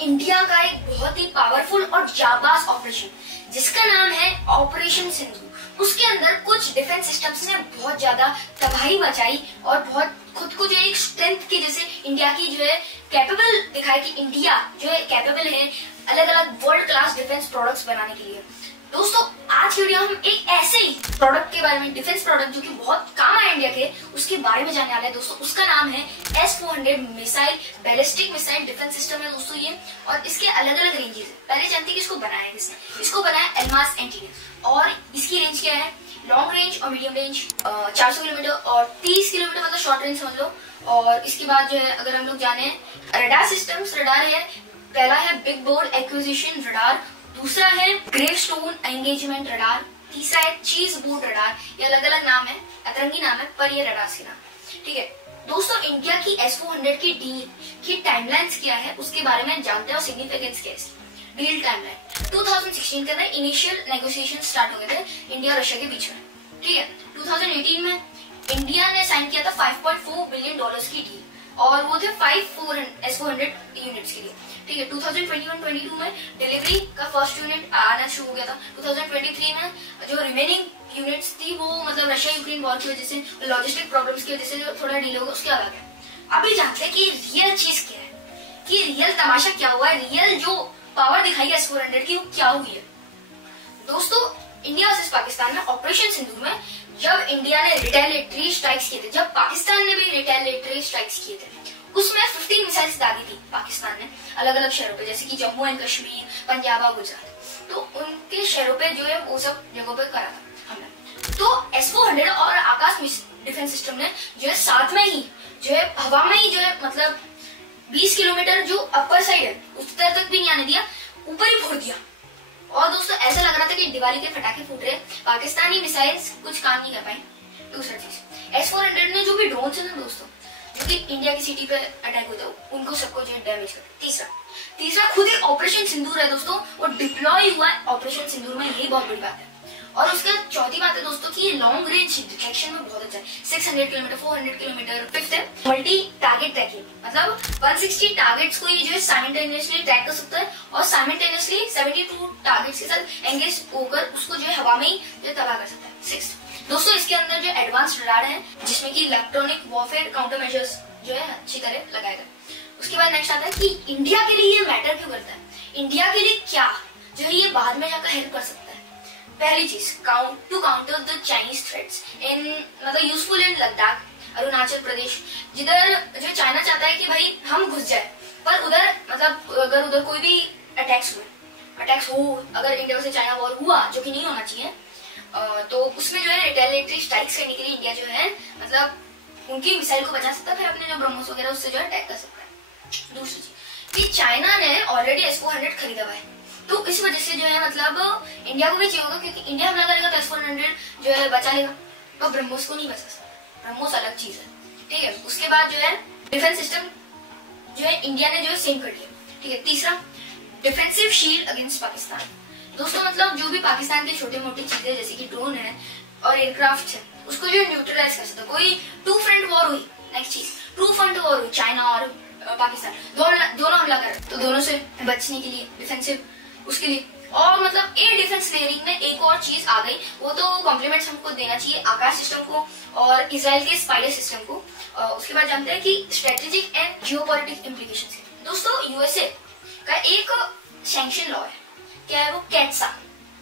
India का एक बहुत ही पावरफुल और जाबाज ऑपरेशन जिसका नाम है ऑपरेशन सिंधु, उसके अंदर कुछ डिफेंस सिस्टम्स ने बहुत ज्यादा तबाही मचाई और बहुत खुद को जो एक स्ट्रेंथ की जैसे इंडिया की जो है कैपेबल दिखाई कि इंडिया जो है कैपेबल है अलग अलग वर्ल्ड क्लास डिफेंस प्रोडक्ट्स बनाने के लिए। दोस्तों आज की वीडियो हम एक ऐसे ही प्रोडक्ट के बारे में, डिफेंस प्रोडक्ट जो कि बहुत काम आए इंडिया के, उसके बारे में जानने वाले हैं दोस्तों। उसका नाम है S-400 missile ballistic missile defence system है दोस्तों ये, और इसके अलग अलग रेंजेस है। पहले जानते हैं कि इसको बनाया किसने। इसको बनाया एलमास एंटीरियर, और इसकी रेंज क्या है, लॉन्ग रेंज और मीडियम रेंज 400 किलोमीटर और 30 किलोमीटर मतलब शॉर्ट रेंज समझ लो। और इसके बाद जो है अगर हम लोग जाने रडार सिस्टम्स, रडार है पहला है बिग बोर्ड एक्विजिशन रडार, दूसरा है ग्रेवस्टोन एंगेजमेंट रडार, तीसरा है चीज बोर्ड रडार। ये अलग अलग नाम है, अतरंगी नाम है, पर ये रडार के नाम, ठीक है दोस्तों। इंडिया की S-400 की डील की टाइमलाइंस क्या है उसके बारे में जानते हैं और सिग्निफिकेंस क्या है। डील टाइमलाइन 2016 के अंदर इनिशियल नेगोशिएशन स्टार्ट हो गए थे इंडिया और रशिया के बीच में, ठीक है। 2018 में इंडिया ने साइन किया था $5.4 बिलियन की डील, और वो थे 5 S-400 यूनिट्स के लिए, ठीक है। 2021-22 में डिलीवरी का फर्स्ट यूनिट आना शुरू हो गया था। 2023 में जो रिमेनिंग यूनिट्स थी वो मतलब रशिया यूक्रेन वॉर की वजह से, लॉजिस्टिक प्रॉब्लम्स की वजह से जो थोड़ा डिले होगा उसके आ गया। अभी जानते हैं कि रियल चीज क्या है, कि रियल तमाशा क्या हुआ है, रियल जो पावर दिखाई है S-400 की वो क्या हुई है। दोस्तों इंडिया वर्सेस पाकिस्तान में ऑपरेशन सिंधु में जब इंडिया ने रिटेलिएटरी स्ट्राइक्स किए थे, जब पाकिस्तान ने भी रिटेलिएटरी स्ट्राइक्स किए थे, उसमें 15 मिसाइल्स दागी थी पाकिस्तान ने अलग अलग शहरों पे, जैसे कि जम्मू एंड कश्मीर, पंजाब और गुजरात। तो उनके शहरों पे जो है वो सब जगहों पे करा था हमने। तो S-400 और आकाश डिफेंस सिस्टम ने जो है साथ में ही जो है हवा में ही जो है मतलब 20 किलोमीटर जो अपर साइड है उस तरह तक भी नहीं आने दिया, ऊपर ही फोड़ दिया। और दोस्तों ऐसा लग रहा था कि दिवाली के पटाखे फूट रहे, पाकिस्तानी मिसाइल्स कुछ काम नहीं कर पाए। दूसरा चीज S-400 ने जो भी ड्रोन है ना दोस्तों, जो कि इंडिया की सिटी पे अटैक होता है उनको सबको जो डैमेज कर। तीसरा खुद ही ऑपरेशन सिंदूर है दोस्तों, वो डिप्लॉय हुआ है ऑपरेशन सिंदूर में, ये बहुत बड़ी बात है। और उसका चौथी बात है दोस्तों कि ये लॉन्ग रेंज डिटेक्शन में बहुत अच्छा है, 600 किलोमीटर 400 किलोमीटर। फिफ्थ है मल्टी टारगेट ट्रैकिंग, मतलब 160 टारगेट्स को ये जो है साइमल्टेनियसली ट्रैक कर सकता है और साइमल्टेनियसली 72 टारगेट्स के साथ एंगेज होकर उसको जो है हवा में ही जो तबाह कर सकता है। सिक्स्थ दोस्तों इसके अंदर जो एडवांस रडार है जिसमें कि इलेक्ट्रॉनिक वॉरफेयर काउंटर मेजर्स जो है अच्छी तरह लगाएगा। उसके बाद नेक्स्ट आता है कि इंडिया के लिए ये मैटर क्यों करता है, इंडिया के लिए क्या जो है ये बाद में जाकर हेल्प कर सकता है। पहली चीज to counter the Chinese threats in मतलब यूजफुल इन लद्दाख, अरुणाचल प्रदेश, जिधर जो चाइना चाहता है कि भाई हम घुस जाए, पर उधर मतलब अगर उधर कोई भी अटैक्स हो, अगर इंडिया से चाइना वॉर हुआ जो कि नहीं होना चाहिए, तो उसमें जो है रिटेलिएटरी स्ट्राइक्स करने के लिए इंडिया जो है मतलब उनकी मिसाइल को बचा सकता है, फिर अपने जो ब्रह्मोस वगैरह उससे जो है अटैक कर सकता है। दूसरी चीज कि चाइना ने ऑलरेडी S-400 खरीदा हुआ है, तो इस वजह से जो है मतलब इंडिया को भी चाहिए होगा, क्योंकि इंडिया हमला करेगा तो S-400 जो है बचा लेगा, तो ब्रह्मोस को नहीं बचा सकता, ब्रह्मोस अलग चीज है, ठीक है। उसके बाद जो है डिफेंस सिस्टम जो है इंडिया ने जो है सेम कर लिया, ठीक है। तीसरा डिफेंसिव शील्ड अगेंस्ट पाकिस्तान, दोस्तों मतलब जो भी पाकिस्तान की छोटी मोटी चीजें जैसे कि ड्रोन है और एयरक्राफ्ट है उसको जो न्यूट्रलाइज कर सकता है। कोई टू फ्रंट वॉर हुई, नेक्स्ट चीज ट्रू फ्रंट वॉर हुई, चाइना और पाकिस्तान दोनों हमला कर, तो दोनों से बचने के लिए डिफेंसिव उसके लिए। और मतलब एयर डिफेंस लेयरिंग में एक और चीज आ गई, वो तो कॉम्प्लीमेंट्स हमको देना चाहिए आकाश सिस्टम को और इजराइल के स्पाइडर सिस्टम को। उसके बाद जानते हैं कि स्ट्रेटेजिक एंड जियोपॉलिटिक्स इम्प्लीकेशंस। दोस्तों यूएसए का एक सैंक्शन लॉ है, क्या है वो, CAATSA,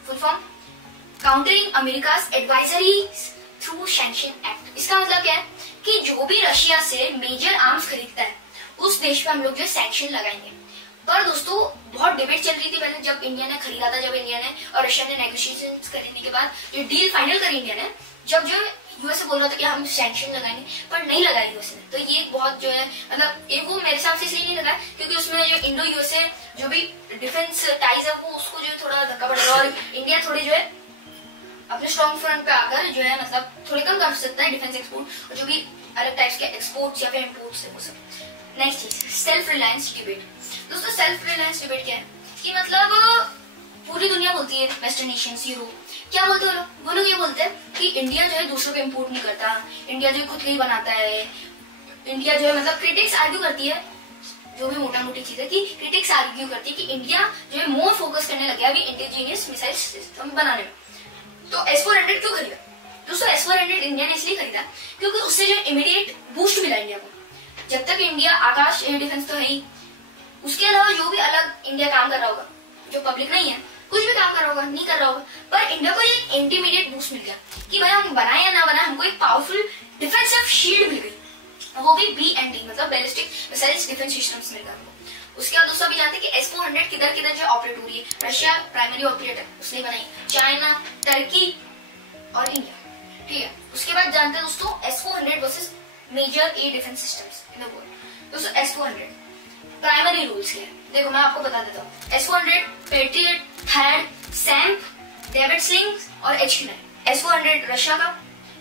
full form countering America's advisory through sanction act. इसका मतलब क्या है कि जो भी रशिया से मेजर आर्म्स खरीदता है उस देश पे हम लोग जो सैंक्शन लगाएंगे। पर दोस्तों बहुत डिबेट चल रही थी पहले जब इंडिया ने खरीदा था, जब इंडिया ने और रशिया ने नेगोशिएशंस करने के बाद जो डील फाइनल करी इंडिया ने, जब जो यूएसए बोल रहा था कि हम सैंक्शन लगाएंगे, पर नहीं लगाया यूएसए ने। तो ये बहुत जो है मतलब एक वो मेरे हिसाब से इसलिए नहीं लगा क्योंकि उसमें जो इंडो यूएसए जो भी डिफेंस टाइज है वो उसको जो है थोड़ा धक्का पड़ेगा, और इंडिया थोड़ी जो है अपने स्ट्रॉन्ग फ्रंट पे आकर जो है मतलब थोड़े कम कर सकता है डिफेंस एक्सपोर्ट, और जो भी अलग टाइप्स के एक्सपोर्ट्स या फिर इम्पोर्ट्स है वो सब। नेक्स्ट चीज सेल्फ रिलायंस डिबेट। दोस्तों सेल्फ रिलायंस डिबेट क्या है कि मतलब पूरी दुनिया बोलती है, वेस्टर्न नेशंस, यूरोप क्या बोलते हैं वो लोग ये बोलते हैं कि इंडिया जो है दूसरों पे इम्पोर्ट नहीं करता, इंडिया जो खुद ही बनाता है। इंडिया जो है मतलब क्रिटिक्स आर्ग्यू करती है जो भी मोटा मोटी चीज है कि क्रिटिक्स आर्ग्यू करती है कि इंडिया जो है मोर फोकस करने लग गया अभी इंडिजीनियस मिसाइल सिस्टम बनाने में। तो S-400 क्यों खरीदा दोस्तों? S-400 इंडिया ने इसलिए खरीदा क्योंकि उससे जो इमीडिएट बूस्ट मिला इंडिया को। जब तक इंडिया आकाश एयर डिफेंस तो है ही, उसके अलावा जो भी अलग इंडिया काम कर रहा होगा, जो पब्लिक नहीं है, कुछ भी काम कर रहा होगा, नहीं कर रहा होगा, पर इंडिया को एक इंटरमीडिएट बूस्ट मिल गया कि भाई हम बनाए या ना बनाए, हमको एक पावरफुल डिफेंसिव शील्ड मिल गई, वो भी BMD मतलब बैलिस्टिक मिसाइल डिफेंस सिस्टम्स मिल गया। उसके बाद दोस्तों अभी जानते हैं कि S-400 किधर किधर जो ऑपरेट हो रही है। रशिया प्राइमरी ऑपरेटर उसने बनाई, चाइना, टर्की और इंडिया, ठीक है। उसके बाद जानते हैं दोस्तों S-400 versus major air defence systems in the world. दोस्तों S-400 प्राइमरी रूल्स क्या है, देखो मैं आपको बता देता हूँ। S-400 पेट्रियट, थैड, सैम्प, डेविड स्लिंग और HQ-9। S-400 रशिया का,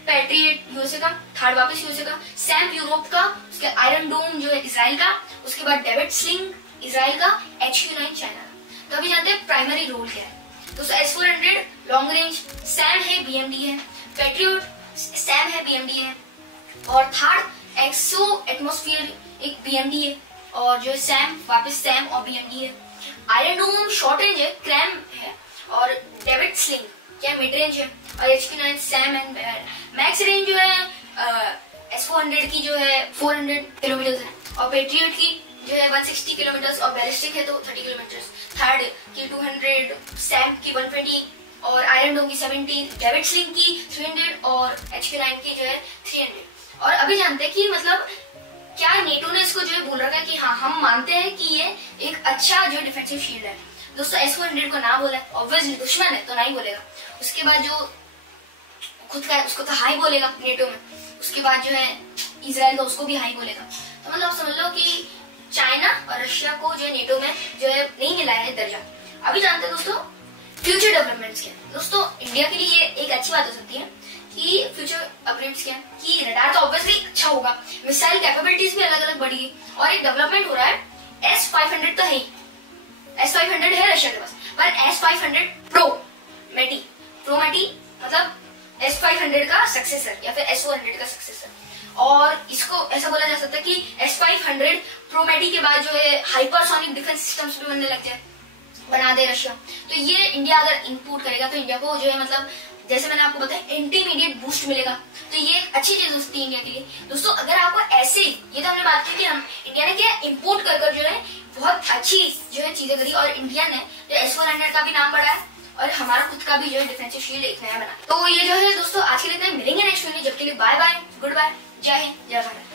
पेट्रियट यूएसए का, थर्ड वापस यूएसए का, सैम्प यूरोप का, उसके आयरन डोम जो है इसराइल का, उसके बाद डेविड स्लिंग इसराइल का, HQ-9 चाइना का। तो अभी जानते हैं प्राइमरी रूल क्या है। तो S-400 लॉन्ग रेंज, सैम है BMD है, पेट्रियट सैम है BMD है, और थर्ड एक्सो एटमोस्फियर एक BMD है, और जो सैम वापस सैम और BMD है। आयरन डोम शॉर्ट रेंज है, क्रैम है, और डेविड स्लिंग क्या मिड रेंज है, और HQ-9 Sam and max range जो है S-400 की जो है 400 किलोमीटर है, और पेट्रियट की जो है 160 किलोमीटर, और बैलिस्टिक है तो 30 किलोमीटर। थर्ड की 200, सैम की 120, और आयरन डोम की 70, डेविड स्लिंग की 300, और HQ-9 की जो है 300। और अभी जानते हैं कि मतलब क्या नेटो ने इसको जो है बोल रखा है कि हाँ हम मानते हैं कि ये एक अच्छा जो डिफेंसिव शील्ड है। दोस्तों S-400 को ना बोला, ऑब्वियसली दुश्मन है तो नहीं बोलेगा। उसके बाद जो खुद का उसको तो हाई बोलेगा नेटो में, उसके बाद जो है इजराइल का उसको भी हाई बोलेगा। तो मतलब समझ लो कि चाइना और रशिया को जो है नेटो में जो है नहीं मिला है दर्जा। अभी जानते हैं दोस्तों फ्यूचर डेवलपमेंट्स क्या है। दोस्तों इंडिया के लिए एक अच्छी बात हो सकती है कि फ्यूचर अपग्रेड्स क्या है कि रडार तो ऑब्वियसली अच्छा होगा, मिसाइल कैपेबिलिटीज भी अलग अलग बढ़ी, और एक डेवलपमेंट हो रहा है S-500 तो है ही, S-500 है रशिया के पास, पर S-500 प्रो मैटी मतलब S-500 का सक्सेसर या फिर S-400 का सक्सेसर। और इसको ऐसा बोला जा सकता है कि S-500 प्रो मैटी के बाद जो है हाइपरसोनिक डिफेंस सिस्टम्स भी बनने लग जाए, बना दे रशिया। तो ये इंडिया अगर इंपोर्ट करेगा तो इंडिया को जो है मतलब जैसे मैंने आपको बताया इंटरमीडिएट बूस्ट मिलेगा, तो ये एक अच्छी चीज हो सकती है इंडिया के लिए। दोस्तों अगर आपको ऐसे, ये तो हमने बात की कि हम इंडिया ने क्या इंपोर्ट कर जो है बहुत अच्छी जो है चीजें करी, और इंडिया ने जो S-400 का भी नाम बढ़ाया, और हमारा खुद का भी जो है डिफेंसिव शील्ड एक नया बना। तो ये जो है दोस्तों आज के लिए मिलेंगे नेक्स्ट वीडियो, जब के लिए बाय बाय, गुड बाय, जय हिंद, जय भारत।